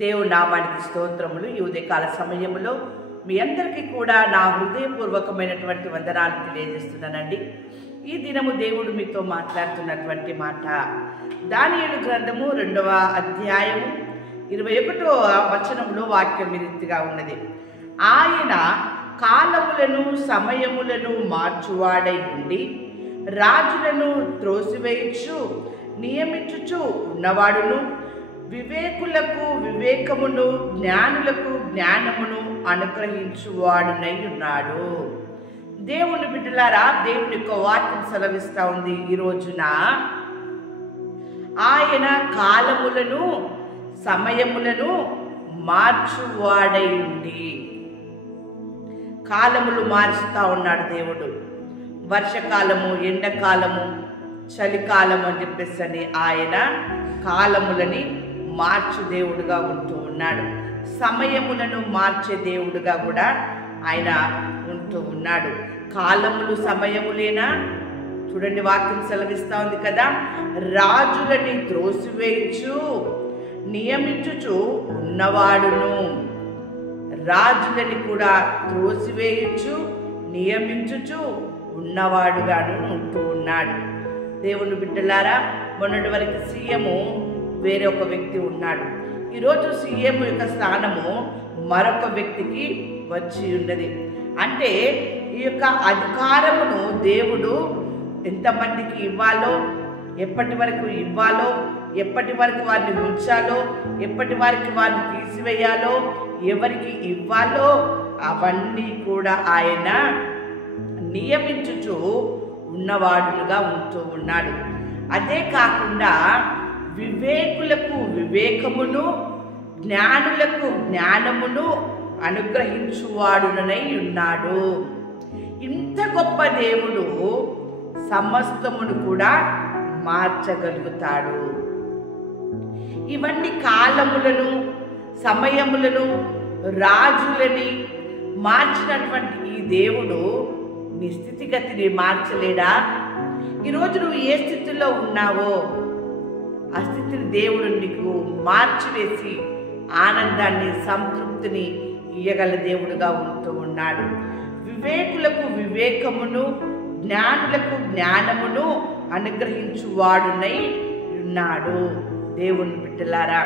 దేవుని నామానికి స్తోత్రములు. ఈ ఉదయకాల సమయంలో మీ అందరికీ కూడా నా హృదయపూర్వకమైనటువంటి వందనాలు తెలియజేస్తున్నానండి. ఈ దినము దేవుడు మీతో మాట్లాడుతున్నటువంటి మాట దానియేలు గ్రంథము 2వ అధ్యాయము 21వ వచనంలో వాక్యం ఈ రీతిగా ఉన్నది. ఆయన కాలములను సమయములను మార్చువాడై ఉండి రాజులను త్రోసివేయచ్చు నియమించుచు ఉన్నవాడును, వివేకులకు వివేకమును జ్ఞానులకు జ్ఞానమును అనుగ్రహించువాడునై ఉన్నాడు. దేవుని బిడ్డలారా, దేవుని యొక్క వాక్యం సెలవిస్తూ ఉంది. ఈ రోజున ఆయన కాలములను సమయములను మార్చువాడై ఉండి, కాలములు మారుస్తూ ఉన్నాడు దేవుడు. వర్షకాలము, ఎండాకాలము, చలికాలం అని చెప్పేసి ఆయన కాలములని మార్చు దేవుడుగా ఉంటూ ఉన్నాడు. సమయములను మార్చే దేవుడుగా కూడా ఆయన ఉంటూ ఉన్నాడు. కాలములు సమయములేనా? చూడండి, వాక్యం సెలవిస్తూ ఉంది కదా, రాజులని త్రోసివేయచ్చు నియమించుచు ఉన్నవాడును. రాజులని కూడా త్రోసివేయచ్చు నియమించుచు ఉన్నవాడుగాను ఉంటూ ఉన్నాడు. దేవుని బిడ్డలారా, మొన్నటి వరకు సీఎం వేరే ఒక వ్యక్తి ఉన్నాడు. ఈరోజు సీఎం యొక్క స్థానము మరొక వ్యక్తికి వచ్చి ఉన్నది. అంటే ఈ యొక్క అధికారమును దేవుడు ఎంతమందికి ఇవ్వాలో, ఎప్పటి వరకు ఇవ్వాలో, ఎప్పటి వరకు వారిని ఉంచాలో, ఎప్పటి వరకు వారిని తీసివేయాలో, ఎవరికి ఇవ్వాలో అవన్నీ కూడా ఆయన నియమించుచు ఉన్నవాడులుగా ఉంటూ ఉన్నాడు. అదే కాకుండా వివేకులకు వివేకమును జ్ఞానులకు జ్ఞానమును అనుగ్రహించువాడునై ఉన్నాడు. ఇంత గొప్ప దేవుడు సమస్తమును కూడా మార్చగలుగుతాడు. ఇవన్నీ కాలములను సమయములను రాజులని మార్చినటువంటి ఈ దేవుడు నీ స్థితిగతిని మార్చలేడా? ఈరోజు నువ్వు ఏ స్థితిలో ఉన్నావో ఆ స్థితిని దేవుడు నీకు మార్చివేసి ఆనందాన్ని సంతృప్తిని ఇయ్యగల దేవుడుగా ఉంటూ ఉన్నాడు. వివేకులకు వివేకమును జ్ఞానులకు జ్ఞానమును అనుగ్రహించువాడునై ఉన్నాడు. దేవుని బిడ్డలారా,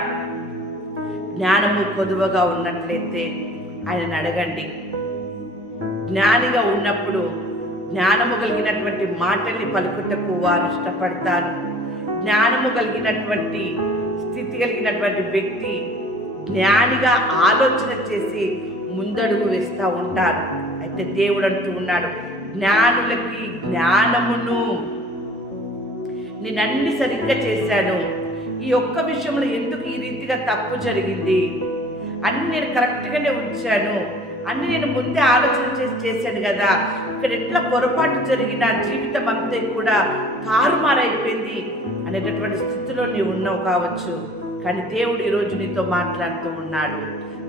జ్ఞానము కొదువగా ఉన్నట్లయితే ఆయనను అడగండి. జ్ఞానిగా ఉన్నప్పుడు జ్ఞానము కలిగినటువంటి మాటల్ని పలుకుటకు వారు ఇష్టపడతారు. జ్ఞానము కలిగినటువంటి స్థితి కలిగినటువంటి వ్యక్తి జ్ఞానిగా ఆలోచన చేసి ముందడుగు వేస్తూ ఉంటారు. అయితే దేవుడు అంటూ ఉన్నాడు, జ్ఞానులకి జ్ఞానమును నేను అన్ని సరిగ్గా చేశాను, ఈ ఒక్క విషయంలో ఎందుకు ఈ రీతిగా తప్పు జరిగింది, అన్ని నేను కరెక్ట్గానే ఉంచాను, అన్ని నేను ముందే ఆలోచన చేశాను కదా, ఇక్కడ ఎట్లా పొరపాటు జరిగిన జీవితం అంతా కూడా తారుమారైపోయింది అనేటటువంటి స్థితిలో నీవు ఉన్నావు కావచ్చు. కానీ దేవుడు ఈరోజు నీతో మాట్లాడుతూ ఉన్నాడు.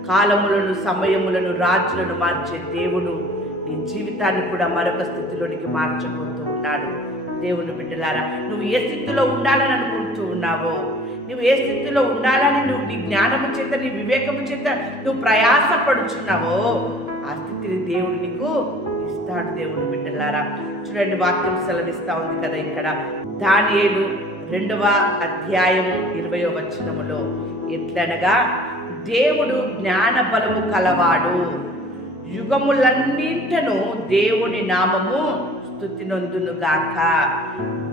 కాలములను సమయములను రాజులను మార్చే దేవుడు నీ జీవితాన్ని కూడా మరొక స్థితిలోనికి మార్చబోతూ ఉన్నాడు. దేవుని బిడ్డలారా, నువ్వు ఏ స్థితిలో ఉండాలని అనుకుంటూ ఉన్నావో, నువ్వు ఏ స్థితిలో ఉండాలని నువ్వు నీ జ్ఞానము చేత నీ వివేకము చేత నువ్వు ప్రయాసపడుచున్నావో ఆ స్థితిని దేవుడు నీకు ఇస్తాడు. దేవుని బిడ్డలారా, చూడండి, వాక్యం సెలవిస్తూ ఉంది కదా ఇక్కడ. దానియేలు 2వ అధ్యాయం 20వ వచనములో ఎట్లనగా, దేవుడు జ్ఞాన బలము కలవాడు, యుగములన్నింటను దేవుని నామము స్తుతి నొందునుగాక.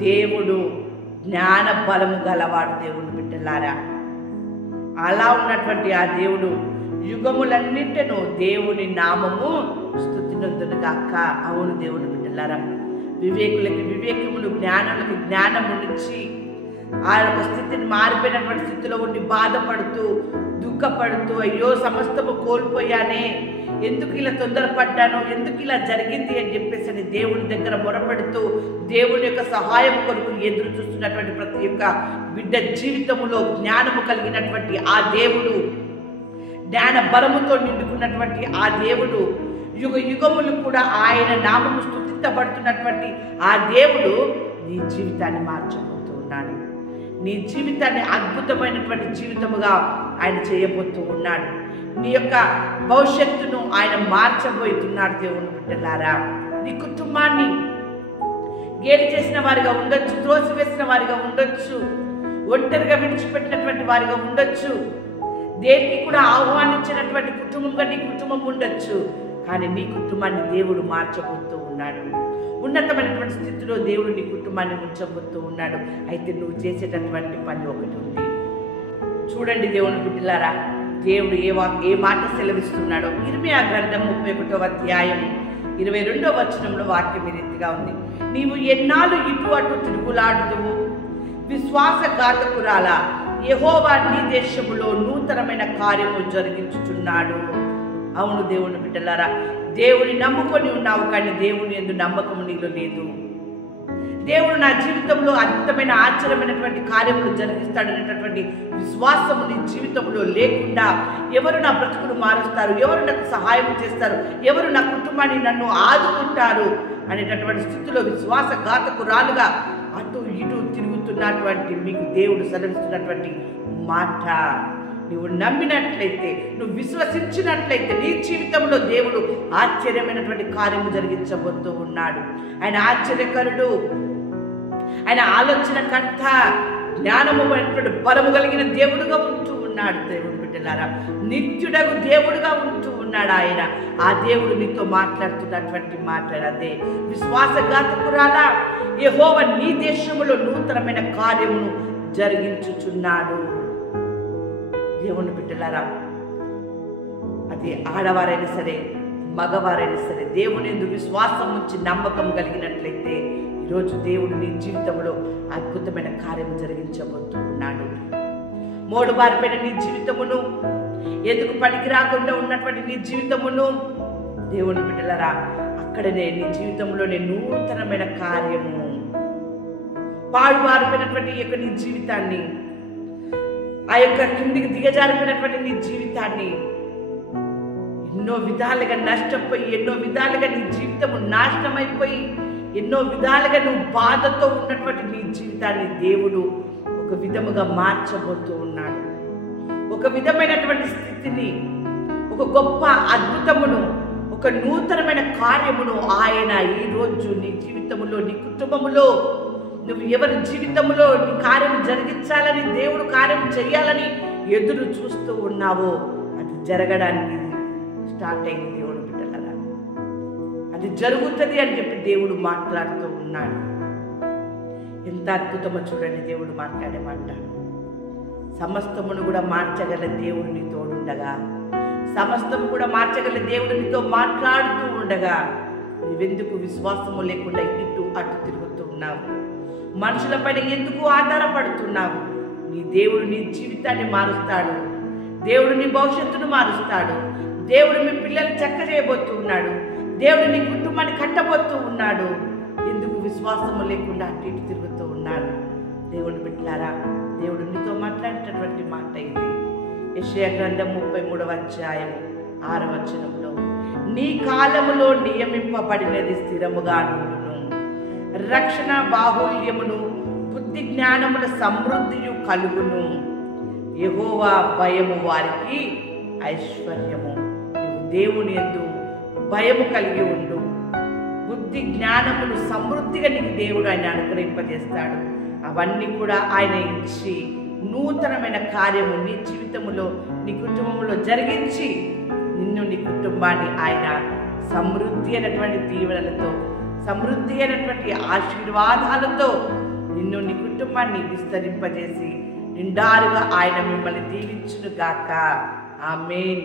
దేవుడు జ్ఞాన బలము గలవాడు. దేవుని బిడ్డలారా, అలా ఉన్నటువంటి ఆ దేవుడు యుగములన్నింటను దేవుని నామము స్తుతి నొందునుగాక. అవును దేవుని బిడ్డలారా, వివేకులకి వివేకమును జ్ఞానులకి జ్ఞానము నుంచి ఆ యొక్క స్థితిని మారిపోయినటువంటి స్థితిలో ఉండి బాధపడుతూ దుఃఖపడుతూ, అయ్యో సమస్తము కోల్పోయానే, ఎందుకు ఇలా తొందరపడ్డాను, ఎందుకు ఇలా జరిగింది అని చెప్పేసి దేవుని దగ్గర మొరపెడుతూ దేవుని యొక్క సహాయం కొరకు ఎదురు చూస్తున్నటువంటి ప్రతి ఒక్క బిడ్డ జీవితంలో జ్ఞానము కలిగినటువంటి ఆ దేవుడు, జ్ఞాన బలముతో నిండుకున్నటువంటి ఆ దేవుడు, యుగ యుగములు కూడా ఆయన నామము స్తుతించబడుతున్నటువంటి ఆ దేవుడు నీ జీవితాన్ని మార్చబోతూ ఉన్నాడు. నీ జీవితాన్ని అద్భుతమైనటువంటి జీవితముగా ఆయన చేయబోతూ ఉన్నాడు. నీ యొక్క భవిష్యత్తును ఆయన మార్చబోతున్నాడు. దేవుని బిడ్డలారా, నీ కుటుంబాన్ని గేలి చేసిన వారిగా ఉండొచ్చు, త్రోసివేసిన వారిగా ఉండొచ్చు, ఒంటరిగా విడిచిపెట్టినటువంటి వారిగా ఉండొచ్చు, దేనికి కూడా ఆహ్వానించినటువంటి కుటుంబంగా నీ కుటుంబం ఉండొచ్చు. కానీ నీ కుటుంబాన్ని దేవుడు మార్చబోతూ ఉన్నాడు. ఉన్నతమైనటువంటి స్థితిలో దేవుడు నీ కుటుంబాన్ని ఉంచబోతూ ఉన్నాడు. అయితే నువ్వు చేసేటటువంటి పని ఒకటి ఉంది. చూడండి దేవుని బిడ్డలారా, దేవుడు ఏ మాట సెలవిస్తున్నాడో. ఇర్మియా గ్రంథం 31వ అధ్యాయం 22వ వచనంలో వాక్యం ఈ రీతిగా ఉంది. నీవు ఎన్నాళ్ళు ఇటు అటు తిరుగులాడుదువు, విశ్వాసఘాతకురాలా, యెహోవా నీ దేశములో నూతనమైన కార్యము జరిగించుచున్నాడు. అవును దేవుని బిడ్డలారా, దేవుని నమ్ముకొని ఉన్నావు, కానీ దేవుని యందు నమ్మకము నీలో లేదు. దేవుడు నా జీవితంలో అద్భుతమైన ఆశ్చర్యమైనటువంటి కార్యములు జరిగిస్తాడనేటటువంటి విశ్వాసము నీ జీవితంలో లేకుండా ఎవరు నా బ్రతుకును మారుస్తారు, ఎవరు నాకు సహాయం చేస్తారు, ఎవరు నా కుటుంబాన్ని నన్ను ఆదుకుంటారు అనేటటువంటి స్థితిలో విశ్వాసఘాతకురాలుగా అటు ఇటు తిరుగుతున్నటువంటి మీకు దేవుడు సెలవిస్తున్నటువంటి మాట, నువ్వు నమ్మినట్లయితే, నువ్వు విశ్వసించినట్లయితే నీ జీవితంలో దేవుడు ఆశ్చర్యమైనటువంటి కార్యము జరిగించబోతూ ఉన్నాడు. ఆయన ఆశ్చర్యకరుడు, ఆయన ఆలోచనకర్త, జ్ఞానమైనటువంటి బలము కలిగిన దేవుడుగా ఉంటూ ఉన్నాడు. దేవుడు బిడ్డలారా, నిత్యుడగు దేవుడుగా ఉంటూ ఉన్నాడు ఆయన. ఆ దేవుడు నీతో మాట్లాడుతున్నటువంటి మాట అదే. విశ్వాసఘాతకురాలా, యెహోవా నీ దేశములో నూతనమైన కార్యమును జరిగించుచున్నాడు. దేవుని బిడ్డలారా, అది ఆడవారైనా సరే మగవారైనా సరే దేవుని యందు విశ్వాసం ఉంచి నమ్మకం కలిగినట్లయితే ఈరోజు దేవుడు నీ జీవితంలో అద్భుతమైన కార్యము జరిగించబోతూ ఉన్నాడు. మోడు బారిపోయిన నీ జీవితమును, ఎందుకు పనికి రాకుండా ఉన్నటువంటి నీ జీవితమును దేవుని బిడ్డలారా అక్కడనే నీ జీవితంలోనే నూతనమైన కార్యము, పాడు బారిపోయినటువంటి యొక్క నీ జీవితాన్ని, ఆ యొక్క కిందికి దిగజారిపోయినటువంటి నీ జీవితాన్ని, ఎన్నో విధాలుగా నష్టపోయి, ఎన్నో విధాలుగా నీ జీవితము నాశనమైపోయి, ఎన్నో విధాలుగా నువ్వు బాధతో ఉన్నటువంటి నీ జీవితాన్ని దేవుడు ఒక విధముగా మార్చబోతూ ఉన్నాడు. ఒక విధమైనటువంటి స్థితిని, ఒక గొప్ప అద్భుతమును, ఒక నూతనమైన కార్యమును ఆయన ఈరోజు నీ జీవితములో, నీ కుటుంబములో, నువ్వు ఎవరి జీవితంలో నీ కార్యం జరిగించాలని, దేవుడు కార్యం చేయాలని ఎదురు చూస్తూ ఉన్నావో అది జరగడానికి స్టార్ట్ అయింది. దేవుడు బిడ్డలారా, అది జరుగుతుంది అని చెప్పి దేవుడు మాట్లాడుతూ ఉన్నాడు. ఎంత అద్భుతమో చూడండి దేవుడు మాట్లాడే మాట. సమస్తమును కూడా మార్చగల దేవుడిని తోడుండగా, సమస్తము కూడా మార్చగల దేవుడు నీతో మాట్లాడుతూ ఉండగా నువ్వెందుకు విశ్వాసము లేకుండా ఇటు అటు తిరుగుతూ ఉన్నావు? మనుషులపైన ఎందుకు ఆధారపడుతున్నావు? నీ దేవుడు నీ జీవితాన్ని మారుస్తాడు. దేవుడు నీ భవిష్యత్తును మారుస్తాడు. దేవుడు మీ పిల్లల్ని చక్క చేయబోతూ ఉన్నాడు. దేవుడు నీ కుటుంబాన్ని కట్టబోతూ ఉన్నాడు. ఎందుకు విశ్వాసము లేకుండా అటు ఇటు తిరుగుతూ ఉన్నారు? దేవుని బిడ్డలారా, దేవుడు నీతో మాట్లాడేటటువంటి మాట ఇది. యెషయా గ్రంథం 33వ అధ్యాయం 6వ వచనంలో, నీ కాలములో నియమింపబడినది స్థిరముగా నుండును, రక్షణ బాహుల్యమును బుద్ధి జ్ఞానముల సమృద్ధియు కలుగును, యెహోవా భయము వారికి ఐశ్వర్యము. నువ్వు దేవుని యందు భయము కలిగి ఉండు. బుద్ధి జ్ఞానములు సమృద్ధిగా నీకు దేవుడు ఆయన అనుగ్రహింపజేస్తాడు. అవన్నీ కూడా ఆయన ఇచ్చి నూతనమైన కార్యము నీ జీవితంలో, నీ కుటుంబంలో జరిగించి నిన్ను, నీ కుటుంబాన్ని ఆయన సమృద్ధి అయినటువంటి దీవెనలతో, సమృద్ధి అయినటువంటి ఆశీర్వాదాలతో నిన్ను, నీ కుటుంబాన్ని విస్తరింపజేసి నిండారుగా ఆయన మిమ్మల్ని దీవించును గాక. ఆమేన్.